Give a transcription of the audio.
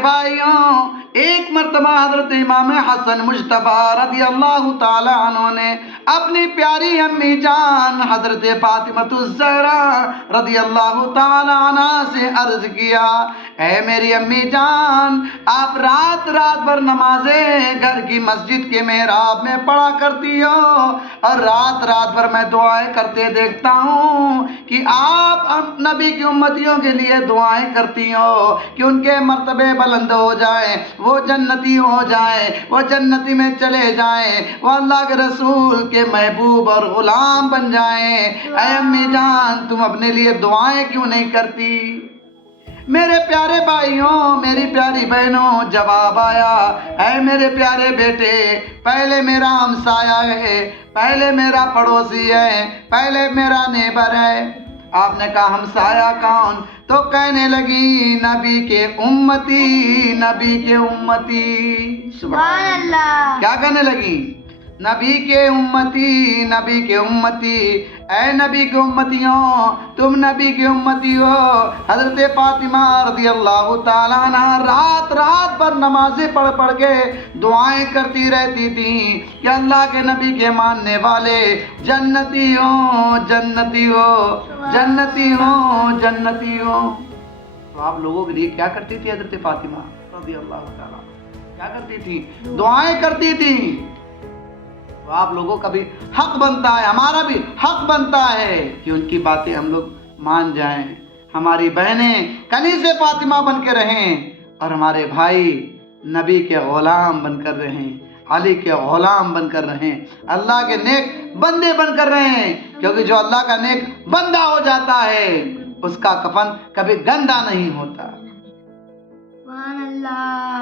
بھائیوں، ایک مرتبہ حضرت امام حسن مجتبی رضی اللہ تعالی عنہ نے اپنی پیاری امی جان حضرت فاطمۃ الزہرا رضی اللہ تعالی عنہ سے عرض کیا، اے میری امی جان، آپ رات رات بھر نمازیں گھر کی مسجد کے محراب میں پڑھا کرتی ہو، اور رات رات بھر میں دعائیں کرتے دیکھتا ہوں کہ آپ نبی کی امتیوں کے لیے دعائیں کرتی ہو کہ ان کے مرتبے بلند ہو جائیں، وہ جنتی ہو جائیں، وہ جنتی میں چلے جائیں، وہ اللہ کے رسول کے محبوب اور غلام بن جائیں۔ اے امی جان، تم اپنے لیے دعائیں کیوں نہیں کرتی؟ میرے پیارے بھائیوں، میری پیاری بہنوں، جواب آیا، اے میرے پیارے بیٹے، پہلے میرا ہمسایہ ہے، پہلے میرا پڑوسی ہے، پہلے میرا نیبر ہے۔ آپ نے کہا ہمسایہ کون؟ تو کہنے لگی نبی کے امتی، نبی کے امتی۔ سبحان اللہ۔ کیا کہنے لگی؟ نبی کے امتی، نبی کے امتی۔ اے نبی کے امتیوں، تم نبی کے امتی ہو۔ حضرت فاطمہ رضی اللہ تعالیٰ عنہ رات رات بھر نمازیں پڑھ پڑھ کے دعائیں کرتی رہتی تھیں کہ اللہ کے نبی کے ماننے والے جنتی ہوں، جنتی ہو، جنتی ہوں، جنتی ہوں۔ تو آپ لوگوں کے لیے کیا کرتی تھی حضرت فاطمہ رضی اللہ تعالیٰ؟ کیا کرتی تھی؟ دعائیں کرتی تھی۔ تو آپ لوگوں کا بھی حق بنتا ہے، ہمارا بھی حق بنتا ہے کہ ان کی باتیں ہم لوگ مان جائیں، ہماری بہنیں کنیز فاطمہ بن کے رہیں، اور ہمارے بھائی نبی کے غلام بن کر رہیں، علی کے غلام بن کر رہیں، اللہ کے نیک بندے بن کر رہیں، کیونکہ جو اللہ کا نیک بندہ ہو جاتا ہے اس کا کفن کبھی گندا نہیں ہوتا۔ سبحان اللہ۔